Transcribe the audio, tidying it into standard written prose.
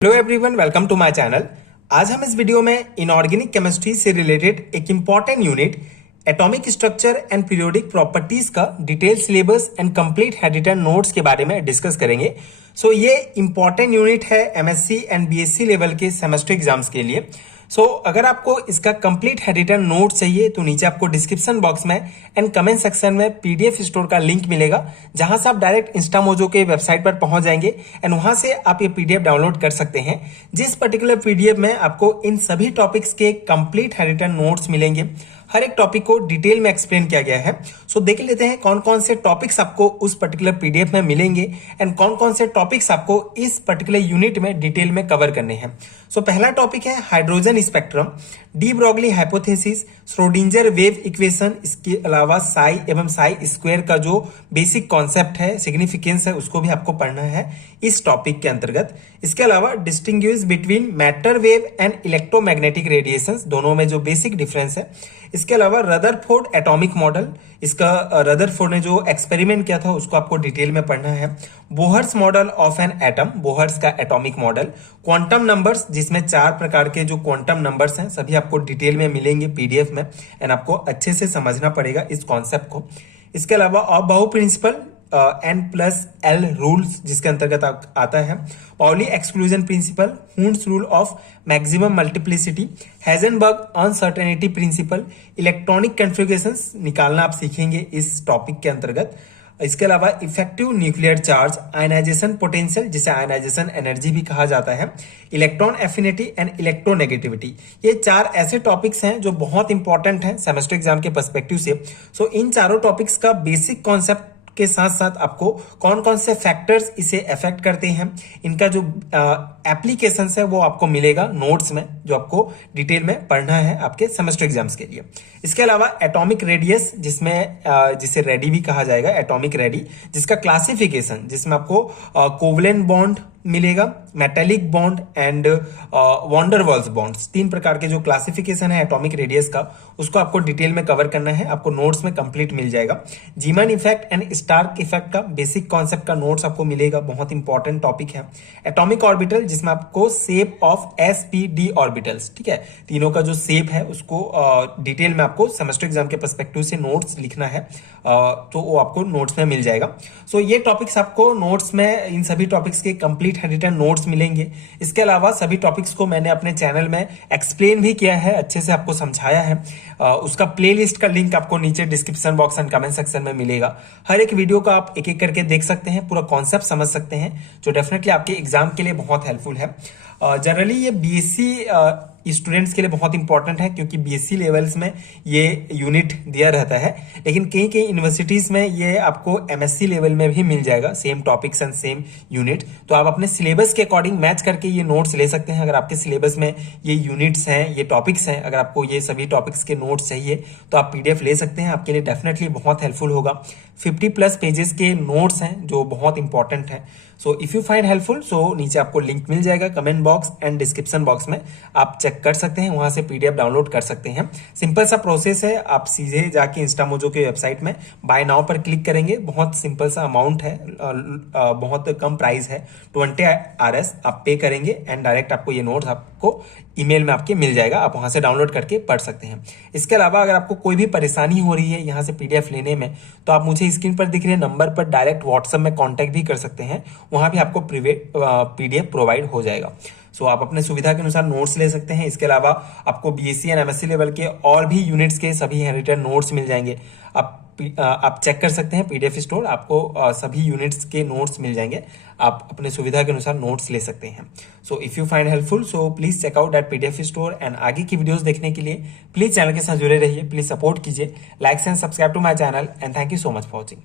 Hello everyone, welcome to my channel. आज हम इस वीडियो में इनऑर्गेनिक केमिस्ट्री से रिलेटेड एक important unit atomic structure and periodic properties का detail syllabus and complete handwritten notes के बारे में डिस्कस करेंगे। ये इंपॉर्टेंट यूनिट है एमएससी एंड बीएससी लेवल के सेमेस्टर एग्जाम्स के लिए। अगर आपको इसका कंप्लीट हैंड रिटन नोट चाहिए तो नीचे आपको डिस्क्रिप्शन बॉक्स में एंड कमेंट सेक्शन में पीडीएफ स्टोर का लिंक मिलेगा, जहां से आप डायरेक्ट इंस्टामोजो के वेबसाइट पर पहुंच जाएंगे एंड वहां से आप ये पीडीएफ डाउनलोड कर सकते हैं। जिस पर्टिकुलर पीडीएफ में आपको इन सभी टॉपिक्स के कंप्लीट हैंड रिटन नोट्स मिलेंगे। हर एक टॉपिक को डिटेल में एक्सप्लेन किया गया है। देख लेते हैं कौन कौन से टॉपिक्स आपको उस पर्टिकुलर पीडीएफ में मिलेंगे एंड कौन कौन से टॉपिक्स आपको इस पर्टिकुलर यूनिट में डिटेल में कवर करने हैं। पहला टॉपिक है hydrogen spectrum, de Broglie hypothesis, Schrödinger wave equation. इसके अलावा साई एवं साई स्क्वायर का जो बेसिक कॉन्सेप्ट है, सिग्निफिकेंस है, उसको भी आपको पढ़ना है इस टॉपिक के अंतर्गत। इसके अलावा distinguish between matter wave and electromagnetic radiations, दोनों में जो बेसिक डिफरेंस है। इसके अलावा रदरफोर्ड एटॉमिक मॉडल, इसका रदरफोर्ड ने जो एक्सपेरिमेंट किया था उसको आपको डिटेल में पढ़ना है। Bohr's model of an atom, Bohr's का एटॉमिक मॉडल। क्वांटम नंबर्स, जिसमें 4 प्रकार के जो क्वांटम नंबर्स हैं सभी आपको डिटेल में मिलेंगे पीडीएफ में एंड आपको अच्छे से समझना पड़ेगा इस कॉन्सेप्ट को। इसके अलावा ऑफ-बाउ प्रिंसिपल, N+L रूल्स, जिसके अंतर्गत आता है Pauli exclusion principle, Hund's rule of maximum multiplicity, Heisenberg uncertainty principle, electronic configurations निकालना आप सीखेंगे इस टॉपिक के अंतर्गत। इसके अलावा effective nuclear charge, ionisation potential, जिसे आयनाइजेशन एनर्जी भी कहा जाता है, इलेक्ट्रॉन एफिनिटी एंड इलेक्ट्रोनेगेटिविटी। ये 4 ऐसे टॉपिक्स हैं जो बहुत इंपॉर्टेंट हैं सेमेस्टर एग्जाम के पर्सपेक्टिव से। इन चारों टॉपिक्स का बेसिक कॉन्सेप्ट के साथ साथ आपको कौन कौन से फैक्टर्स इसे अफेक्ट करते हैं, इनका जो एप्लीकेशंस है वो आपको मिलेगा नोट्स में, जो आपको डिटेल में पढ़ना है आपके सेमेस्टर एग्जाम्स के लिए। इसके अलावा एटॉमिक रेडियस, जिसे रेडी भी कहा जाएगा, एटॉमिक रेडी, जिसका क्लासिफिकेशन, जिसमें आपको कोवलेंट बॉन्ड मिलेगा, मेटेलिक बॉन्ड एंड वॉन्डरवॉल्स बॉन्ड्स। 3 प्रकार के जो क्लासिफिकेशन है एटॉमिक रेडियस का, उसको आपको डिटेल में कवर करना है, आपको नोट्स में कंप्लीट मिल जाएगा। Zeeman effect and Stark effect का बेसिक कॉन्सेप्ट का नोट्स आपको मिलेगा, बहुत इंपॉर्टेंट टॉपिक है। एटॉमिक ऑर्बिटल, जिसमें आपको शेप ऑफ sp-d ऑर्बिटल्स, ठीक है, तीनों का जो शेप है उसको डिटेल में आपको सेमेस्टर एग्जाम के पर्सपेक्टिव से नोट्स लिखना है, तो वो आपको नोट्स में मिल जाएगा। ये टॉपिक्स आपको नोट्स में, इन सभी टॉपिक्स के कंप्लीट हैंड रिटन नोट्स मिलेंगे। इसके अलावा सभी टॉपिक्स को मैंने अपने चैनल में एक्सप्लेन भी किया है, अच्छे से आपको समझाया है। उसका प्लेलिस्ट का लिंक आपको नीचे description box and comment section में मिलेगा। हर एक वीडियो का आप एक एक करके देख सकते हैं, पूरा कॉन्सेप्ट समझ सकते हैं, जो डेफिनेटली आपके एग्जाम के लिए बहुत हेल्पफुल है। जनरली ये बीएससी स्टूडेंट्स के लिए बहुत इंपॉर्टेंट है, क्योंकि बीएससी लेवल्स में ये यूनिट दिया रहता है, लेकिन कई कई यूनिवर्सिटीज में ये आपको एमएससी लेवल में भी मिल जाएगा, same topics and same unit. तो आप अपने सिलेबस के अकॉर्डिंग मैच करके ये नोट्स ले सकते हैं। अगर आपके सिलेबस में ये यूनिट्स हैं, ये टॉपिक्स हैं, अगर आपको ये सभी टॉपिक्स के नोट्स चाहिए तो आप पीडीएफ ले सकते हैं, आपके लिए डेफिनेटली बहुत हेल्पफुल होगा। 50+ पेजेस के नोट्स हैं जो बहुत इंपॉर्टेंट है। इफ यू फाइंड हेल्पफुल, नीचे आपको लिंक मिल जाएगा comment box and description box में, आप चेक कर सकते हैं, वहां से पीडीएफ डाउनलोड कर सकते हैं। सिंपल सा प्रोसेस है, आप सीधे जाके इंस्टामोजो के वेबसाइट में बाय नाउ पर क्लिक करेंगे। बहुत सिंपल सा अमाउंट है, बहुत कम प्राइस है, 20 RS आप पे करेंगे एंड डायरेक्ट आपको ये नोट्स आपको ईमेल में आपके मिल जाएगा, आप वहां से डाउनलोड करके पढ़ सकते हैं। इसके अलावा अगर आपको कोई भी परेशानी हो रही है यहाँ से पीडीएफ लेने में, तो आप मुझे स्क्रीन पर दिख रहे नंबर पर डायरेक्ट व्हाट्सएप में कांटेक्ट भी कर सकते हैं, वहां भी आपको पीडीएफ प्रोवाइड हो जाएगा। आप अपने सुविधा के अनुसार नोट्स ले सकते हैं। इसके अलावा आपको बीएससी एंड एमएससी लेवल के और भी यूनिट्स के सभी हैंड रिटन नोट्स मिल जाएंगे। आप चेक कर सकते हैं पीडीएफ स्टोर, आपको सभी यूनिट्स के नोट्स मिल जाएंगे, आप अपने सुविधा के अनुसार नोट्स ले सकते हैं। If you find helpful, please check out that PDF store and आगे की वीडियोस देखने के लिए प्लीज चैनल के साथ जुड़े रहिए, प्लीज सपोर्ट कीजिए, like and subscribe to my channel and thank you so much for watching.